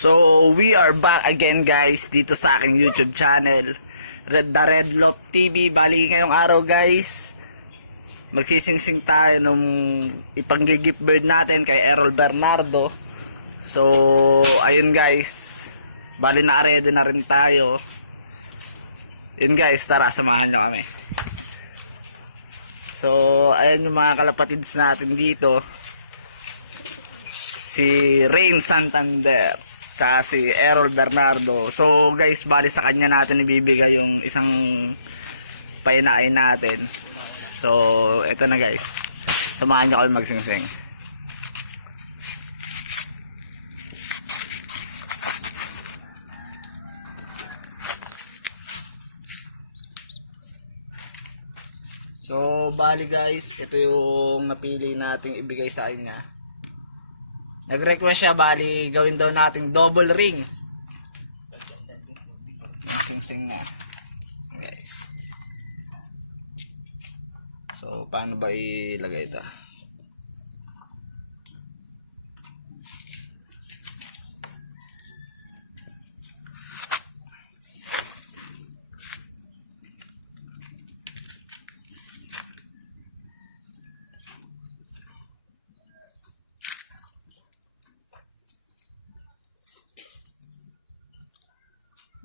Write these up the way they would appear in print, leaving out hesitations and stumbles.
So, we are back again guys dito sa aking YouTube channel, Red Loft TV. Bali ngayong araw guys, magsisingsing tayo nung ipang-gift bird natin kay Errol Bernardo. So, ayun guys, bali na-ready na rin tayo. Yun guys, tara samahan nyo kami. So, ayun yung mga kalapatids natin dito. Si Rain Santander, kasi Errol Bernardo. So guys, bali sa kanya natin ibibigay yung isang painain natin. So eto na guys, samahan nyo kami magsingsing. So bali guys, ito yung napili nating ibigay sa kanya. Nag-request siya, bali gawin daw nating double ring. Sing-sing na. Guys. So, paano ba ilagay ito?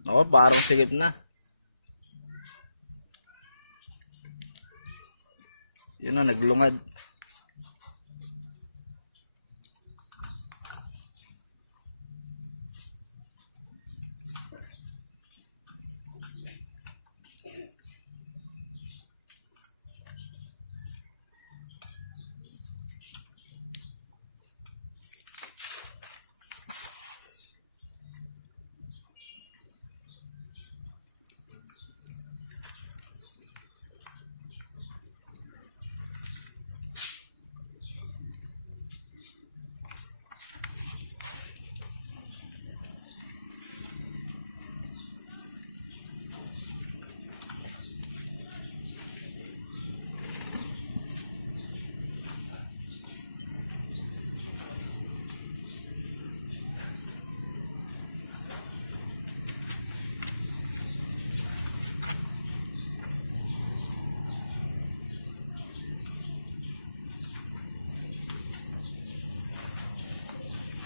Oo, parang sigip na. Yun na, naglungad.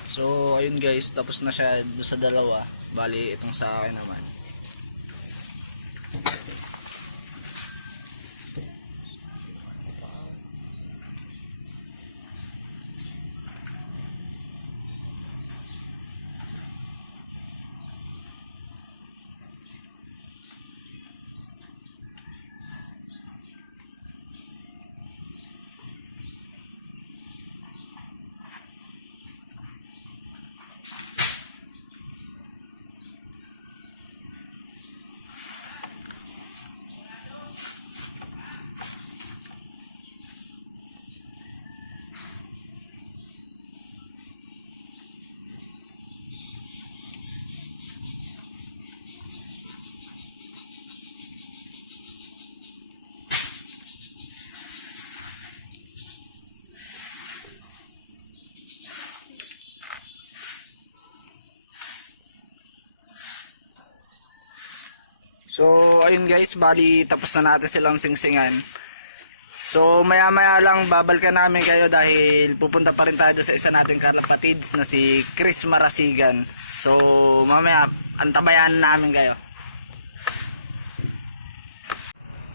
So, ayun guys, tapos na siya doon sa dalawa. Bali, itong sa akin naman. So, ayun guys, bali tapos na natin silang singsingan. So, maya-maya lang babalikan namin kayo dahil pupunta pa rin tayo sa isa nating kalapatids na si Chris Marasigan. So, mamaya antabayan namin kayo.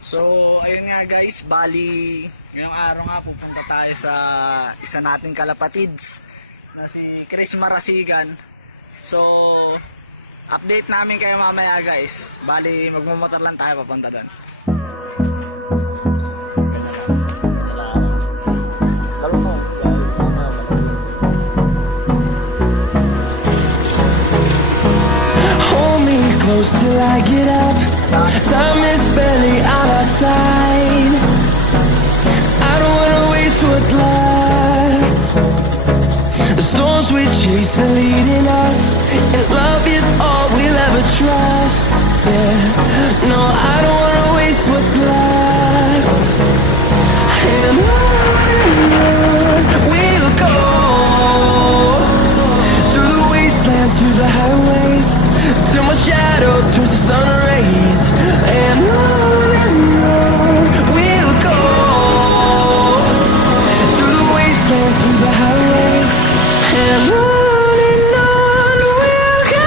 So, ayun nga guys, bali ngayong araw nga pupunta tayo sa isa nating kalapatids na si Chris Marasigan. So, update namin kayo mamaya guys. Bali magmumotor lang tayo papunta doon. Hold me close till I get up. Time is barely on our side. I don't wanna waste what's left. The storms we chase are leading us, and love is all we'll ever trust. Yeah, no, I don't wanna waste what's left. And on we'll go through the wastelands, through the my shadow turns to sun rays. And on we'll go, through the wastelands, through the highways. And on we'll go.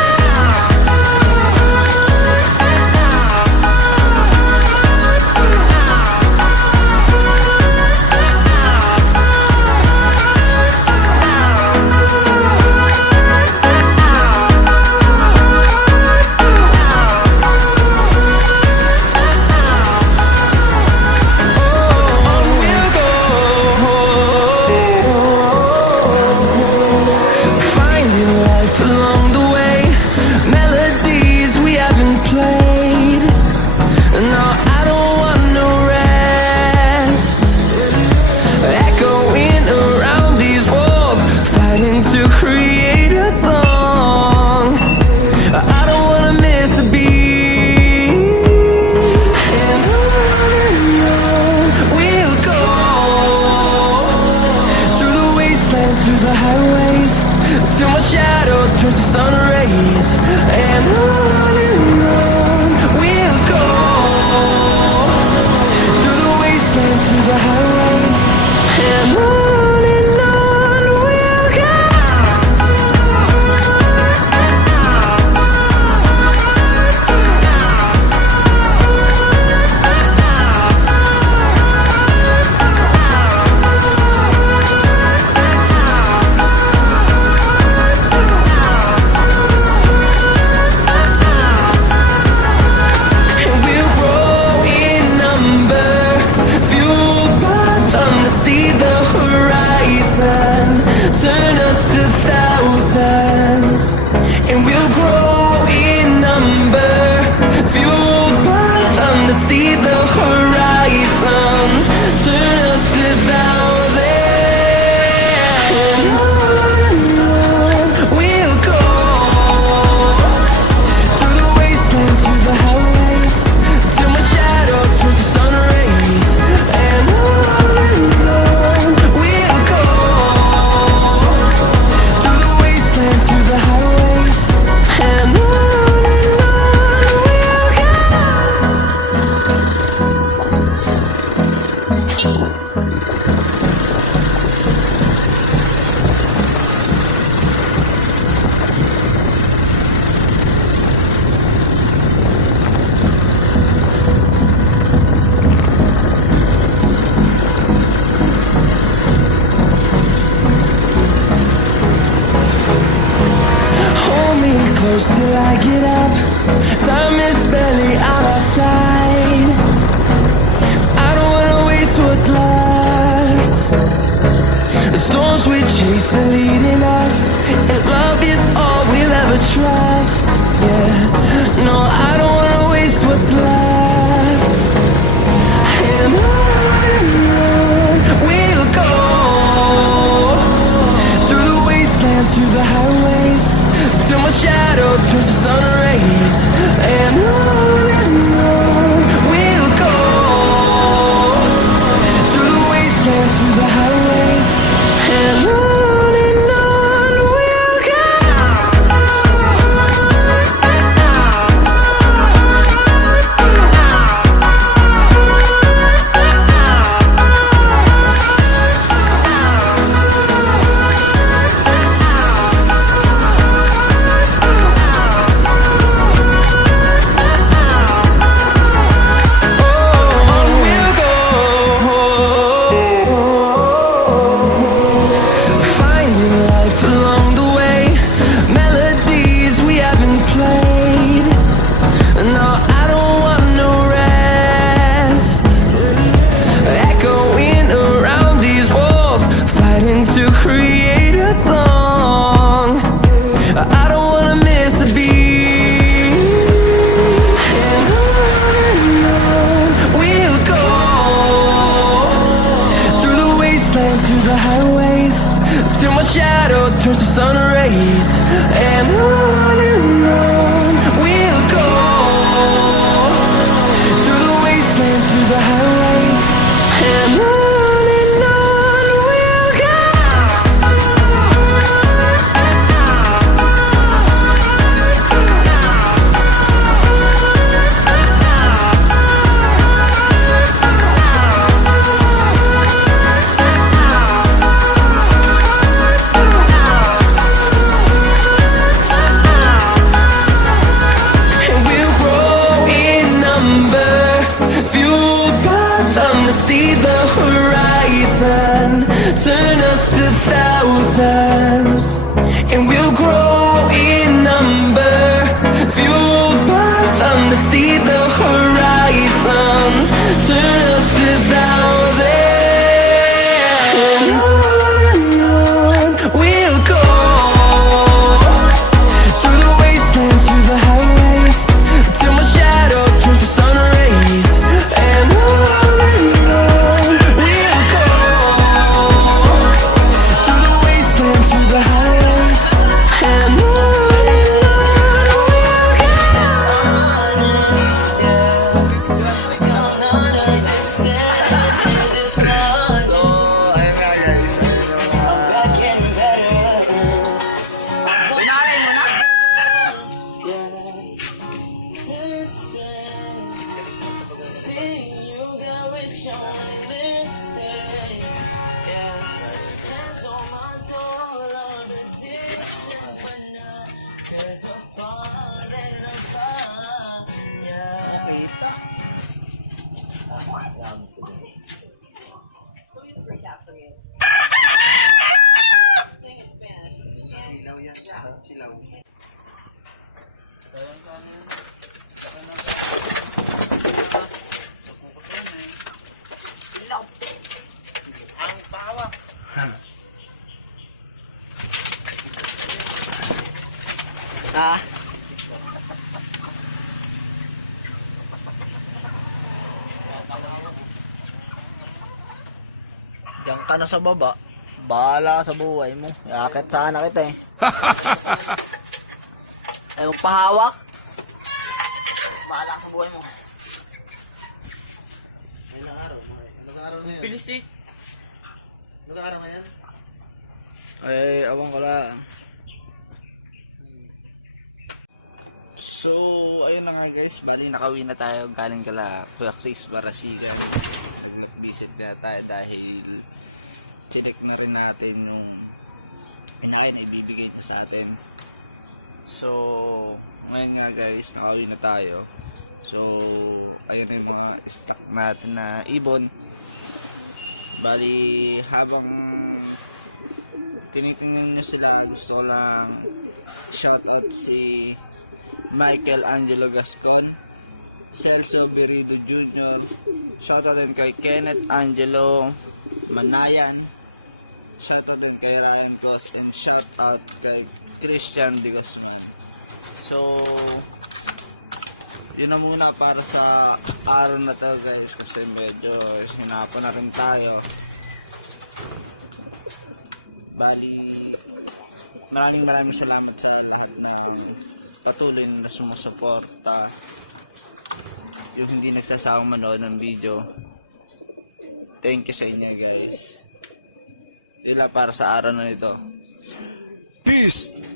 Along the way, melodies we haven't played. No, I don't want no rest. Echoing around these walls, fighting to create a song. I don't wanna miss a beat. And on we'll go, through the wastelands, through the highways, till my shadow turns to sun rays. And on we'll go, through the wastelands, through the highways. And on we'll go. See the horizon, turn us to thousands, and we'll grow in number, fueled by them to see the horizon, turn us to thousands. And on we'll go, through the wastelands, through the highways, till my shadow turns to sun rays. And close till I get up. Time is barely on our side. I don't wanna waste what's left. The storms we chase are leading us, and love is all we'll ever trust. Yeah, no, I don't wanna waste what's left. And on we'll go, through the wastelands, through the highways, till my shadow turns to sun rays. And on we'll go, through the wastelands, through the highways. And on we'll go. Ang pawa. Ah. Diyan ka na sa baba. Bahala sa buhay mo. Yakit sana kita eh. Ayaw pahawak. Bahala ka sa buhay mo. Ilang araw? Ilang araw na yun? Bilis eh. Ilang araw na yan? Ay, awang ko lang. So, ayun na nga guys. Bali, nakauwi na tayo. Galing kala Kuya Chris Barasigan. Nag-visit na tayo dahil chinek na rin natin yung inain na ibibigay niya sa atin. So, ngayon nga guys, nakauwi na tayo. So, ayun na yung mga stock natin na ibon. Bali, habang tinitingnan nyo sila, gusto ko lang shoutout si Michael Angelo Gascon, Celso Berido Jr., shoutout din kay Kenneth Angelo Manayan, shoutout din kay Ryan Gos, and shoutout kay Christian De Guzman. So, yun na muna para sa araw na to guys, kasi medyo hinapan na rin tayo. Bali, maraming salamat sa lahat na patuloy na sumusuporta, yung hindi nagsasawang manood ng video. Thank you sa inyo guys. Sila para sa araw na nito. Peace!